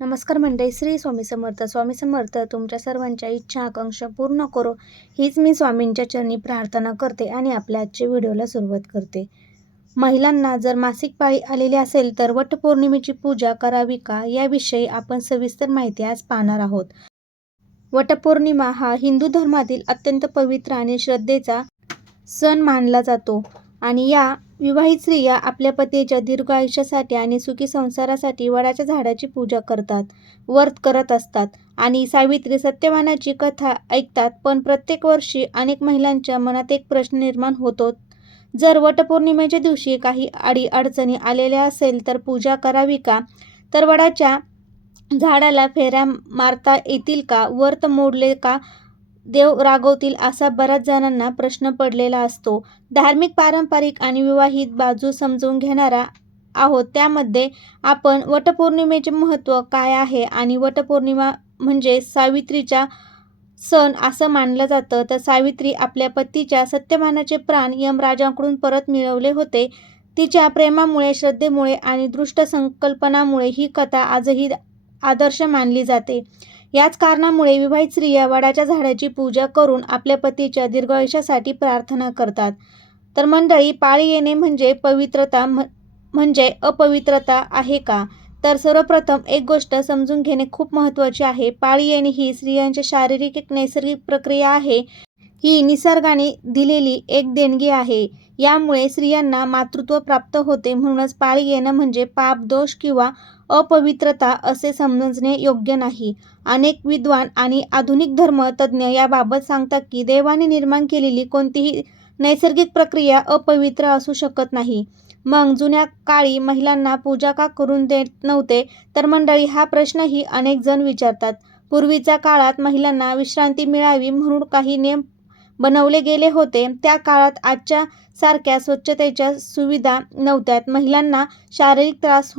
नमस्कार मंडळी, श्री स्वामी समर्थ. स्वामी समर्थ तुमच्या सर्वांच्या इच्छा आकांक्षा पूर्ण करो, हीच मी स्वामींच्या चरणी प्रार्थना करते आणि आपल्या आजच्या व्हिडिओला सुरुवात करते. महिलांना जर मासिक पाळी आलेली असेल तर वटपौर्णिमेची पूजा करावी का, याविषयी आपण सविस्तर माहिती आज पाहणार आहोत. वटपौर्णिमा हा हिंदू धर्मातील अत्यंत पवित्र आणि श्रद्धेचा सण मानला जातो आणि या विवाहित स्त्रिया आपल्या पतीच्या दीर्घ आयुष्यासाठी आणि सुखी संसारासाठी वडाच्या झाडाची पूजा करतात, व्रत करत असतात आणि सावित्री सत्यवानाची कथा ऐकतात. पण प्रत्येक वर्षी अनेक महिलांच्या मनात एक प्रश्न निर्माण होतो, जर वटपौर्णिमेच्या दिवशी काही अडीअडचणी आलेल्या असेल तर पूजा करावी का, तर वडाच्या झाडाला फेऱ्या मारता येतील का, व्रत मोडले का देव रागवतील, असा बऱ्याच जणांना प्रश्न पडलेला असतो. धार्मिक, पारंपरिक आणि विवाहित बाजू समजून घेणारा आहोत. त्यामध्ये आपण वटपौर्णिमेचे महत्त्व काय आहे आणि वटपौर्णिमा म्हणजे सावित्रीचा सण असं मानलं जातं. तर सावित्री आपल्या पतीच्या सत्यवानाचे प्राण यमराजांकडून परत मिळवले होते. तिच्या प्रेमामुळे, श्रद्धेमुळे आणि दृष्ट संकल्पनामुळे ही कथा आजही आदर्श मानली जाते. याच कारणामुळे विवाहित स्त्रिया वडाच्या झाडाची पूजा करून आपल्या पतीच्या दीर्घायुष्यासाठी प्रार्थना करतात. तर मंडळी, पाळी येणे म्हणजे पवित्रता म्हणजे अपवित्रता आहे का? तर सर्वप्रथम एक गोष्ट समजून घेणे खूप महत्त्वाचे आहे. पाळी येणे ही स्त्रियांची शारीरिक एक नैसर्गिक प्रक्रिया आहे. ही निसर्गाने दिलेली एक देणगी आहे. यामुळे स्त्रियांना मातृत्व प्राप्त होते. म्हणूनच पाळी येणं म्हणजे पाप, दोष किंवा अपवित्रता असे समजणे योग्य नाही. अनेक विद्वान आणि आधुनिक धर्मतज्ज्ञ याबाबत सांगतात की देवाने निर्माण केलेली कोणतीही नैसर्गिक प्रक्रिया अपवित्र असू शकत नाही. मग जुन्या काळी महिलांना पूजा का करून देत नव्हते? तर मंडळी, हा प्रश्नही अनेक जण विचारतात. पूर्वीच्या काळात महिलांना विश्रांती मिळावी म्हणून काही नियम बनवले गेले होते. त्या काळात आजच्या सारख्या स्वच्छतेच्या सुविधा नव्हत्या. महिलांना शारीरिक त्रास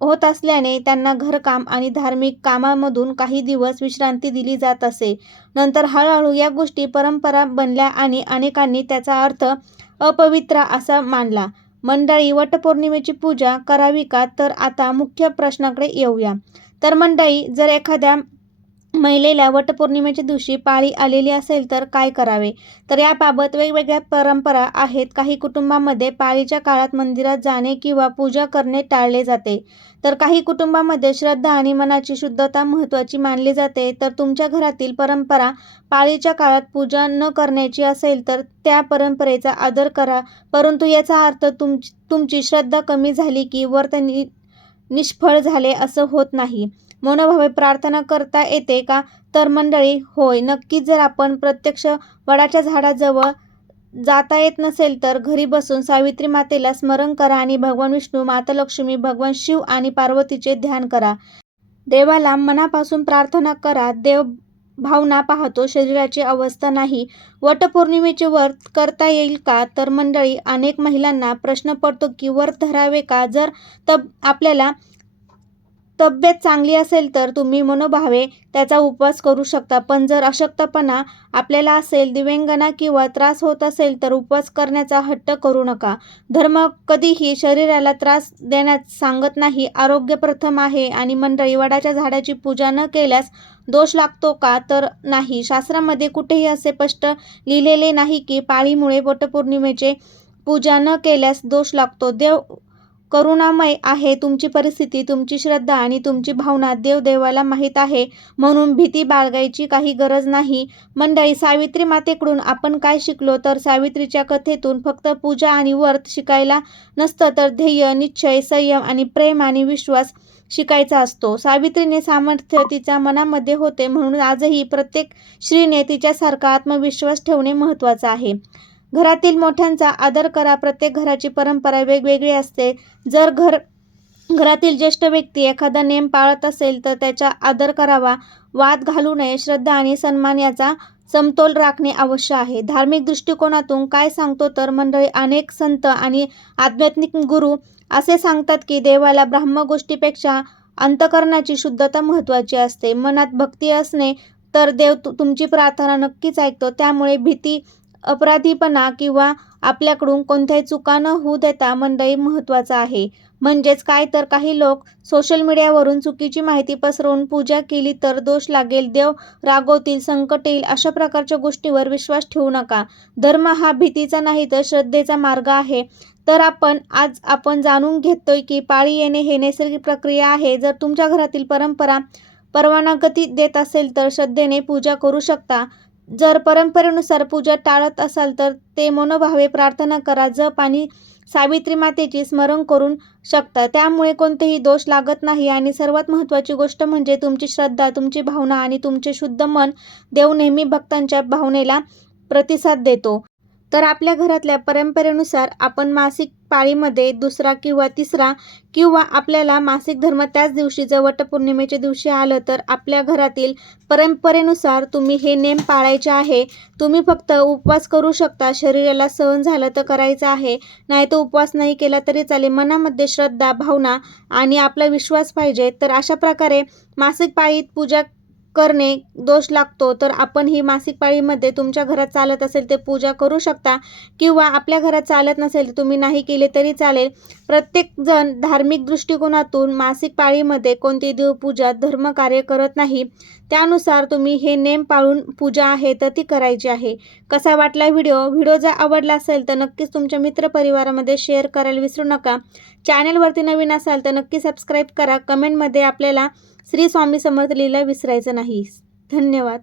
होत असल्याने त्यांना घरकाम आणि धार्मिक कामामधून काही दिवस विश्रांती दिली जात असे. नंतर हळूहळू या गोष्टी परंपरा बनल्या आणि अनेकांनी त्याचा अर्थ अपवित्र असा मानला. मंडळी, वटपौर्णिमेची पूजा करावी का, तर आता मुख्य प्रश्नाकडे येऊया. तर मंडळी, जर एखाद्या महिलेला वटपौर्णिमेच्या दिवशी पाळी आलेली असेल तर काय करावे? तर याबाबत वेगवेगळ्या परंपरा आहेत. काही कुटुंबांमध्ये पाळीच्या काळात मंदिरात जाणे किंवा पूजा करणे टाळले जाते. तर काही कुटुंबांमध्ये श्रद्धा आणि मनाची शुद्धता महत्त्वाची मानली जाते. तर तुमच्या घरातील परंपरा पाळीच्या काळात पूजा न करण्याची असेल तर त्या परंपरेचा आदर करा, परंतु याचा अर्थ तुमची श्रद्धा कमी झाली की व्रत निष्फळ झाले असं होत नाही. मनोभावे प्रार्थना करता येते का? तर मंडळी, होय, नक्कीच. जर आपण प्रत्यक्ष वडाच्या झाडाजवळ जाता येत नसेल तर घरी बसून सावित्री मातेला स्मरण करा आणि भगवान विष्णू, माता लक्ष्मी, भगवान शिव आणि पार्वतीचे ध्यान करा. देवाला मनापासून प्रार्थना करा. देव भावना पाहतो, शरीराची अवस्था नाही. वटपौर्णिमेचे व्रत करता येईल का? तर मंडळी, अनेक महिलांना प्रश्न पडतो की व्रत धरावे का? जर आपल्याला तब्येत चांगली असेल तर तुम्ही मनोभावे त्याचा उपवास करू शकता. पण जर अशक्तपणा आपल्याला असेल, दिव्यांगना किंवा त्रास होत असेल तर उपवास करण्याचा हट्ट करू नका. धर्म कधीही शरीराला त्रास देण्यास सांगत नाही. आरोग्य प्रथम आहे. आणि मंडळी, वडाच्या झाडाची पूजा न केल्यास दोष लागतो का? तर नाही. शास्त्रामध्ये कुठेही असे स्पष्ट लिहिलेले नाही की पाळीमुळे वटपौर्णिमेचे पूजा न केल्यास दोष लागतो. देव करुणामय आहे. तुमची परिस्थिती, तुमची श्रद्धा आणि तुमची भावना देवाला माहीत आहे, म्हणून भीती बाळगायची काही गरज नाही. मंडळी, सावित्री मातेकडून आपण काय शिकलो? तर सावित्रीच्या कथेतून फक्त पूजा आणि व्रत शिकायला नसतं, तर ध्येय, निश्चय, संयम आणि प्रेम आणि विश्वास शिकायचा असतो. सावित्रीने सामर्थ्य तिच्या मनामध्ये होते, म्हणून आजही प्रत्येक स्त्रीने तिच्यासारखा आत्मविश्वास ठेवणे महत्त्वाचं आहे. घरातील मोठ्यांचा आदर करा. प्रत्येक घराची परंपरा वेगवेगळी असते. जर घरातील ज्येष्ठ व्यक्ती एखादा नेम पाळत असेल तर त्याचा आदर करावा. वाद घालू नये. श्रद्धा आणि सन्मान याचा समतोल राखणे आवश्यक आहे. धार्मिक दृष्टिकोनातून काय सांगतो? तर मंडळी, अनेक संत आणि आध्यात्मिक गुरु असे सांगतात की देवाला ब्राह्म गोष्टीपेक्षा अंतःकरणाची शुद्धता महत्त्वाची असते. मनात भक्ती असणे तर देव तुमची प्रार्थना नक्कीच ऐकतो. त्यामुळे भीती अपराधीपणा किंवा आपल्याकडून कोणत्याही चुका न होऊ देता मंडळी महत्त्वाचं आहे. म्हणजेच काय तर काही लोक सोशल मीडियावरून चुकीची माहिती पसरवून पूजा केली तर दोष लागेल, देव रागवतील, संकट येईल अशा प्रकारच्या गोष्टीवर विश्वास ठेवू नका. धर्म हा भीतीचा नाही तर श्रद्धेचा मार्ग आहे. तर आज आपण जाणून घेतोय की पाळी येणे हे नैसर्गिक प्रक्रिया आहे. जर तुमच्या घरातील परंपरा परवानगी देत असेल तर श्रद्धेने पूजा करू शकता. जर परंपरेनुसार पूजा टाळत असाल तर ते मनोभावे प्रार्थना करा, जप आणि सावित्री मातेचे स्मरण करू शकता. त्यामुळे कोणतेही दोष लागत नाही आणि सर्वात महत्त्वाची गोष्ट म्हणजे तुमची श्रद्धा, तुमची भावना आणि तुमचे शुद्ध मन. देव नेहमी भक्तांच्या भावनेला प्रतिसाद देतो. तर आपल्या घरातल्या परंपरेनुसार आपण मासिक पाळीमध्ये दुसरा किंवा तिसरा किंवा आपल्याला मासिक धर्म त्याच दिवशी जर वटपौर्णिमेच्या दिवशी आलं तर आपल्या घरातील परंपरेनुसार तुम्ही हे नेम पाळायचे आहे. तुम्ही फक्त उपवास करू शकता. शरीराला सहन झालं तर करायचं आहे, नाही तर उपवास नाही केला तरी चालेल. मनामध्ये श्रद्धा, भावना आणि आपला विश्वास पाहिजे. तर अशा प्रकारे मासिक पाळीत पूजा करणे दोष लागतो. तर आपण ही मासिक पाळीमध्ये तुमच्या घरात चालत असेल ते पूजा करू शकता किंवा आपल्या घरात चालत नसेल तुम्ही नाही केले तरी चालेल. प्रत्येकजण धार्मिक दृष्टिकोनातून मासिक पाळीमध्ये कोणती देवपूजा, धर्मकार्य करत नाही. त्यानुसार तुम्ही हे नेम पाळून पूजा आहे तर ती करायची आहे. कसा वाटला व्हिडिओ जर आवडला असेल तर नक्कीच तुमच्या मित्रपरिवारामध्ये शेअर करायला विसरू नका. चॅनलवरती नवीन असाल तर नक्की सबस्क्राईब करा. कमेंटमध्ये आपल्याला श्री स्वामी समर्थ लिहायला विसरायचं नाही. धन्यवाद.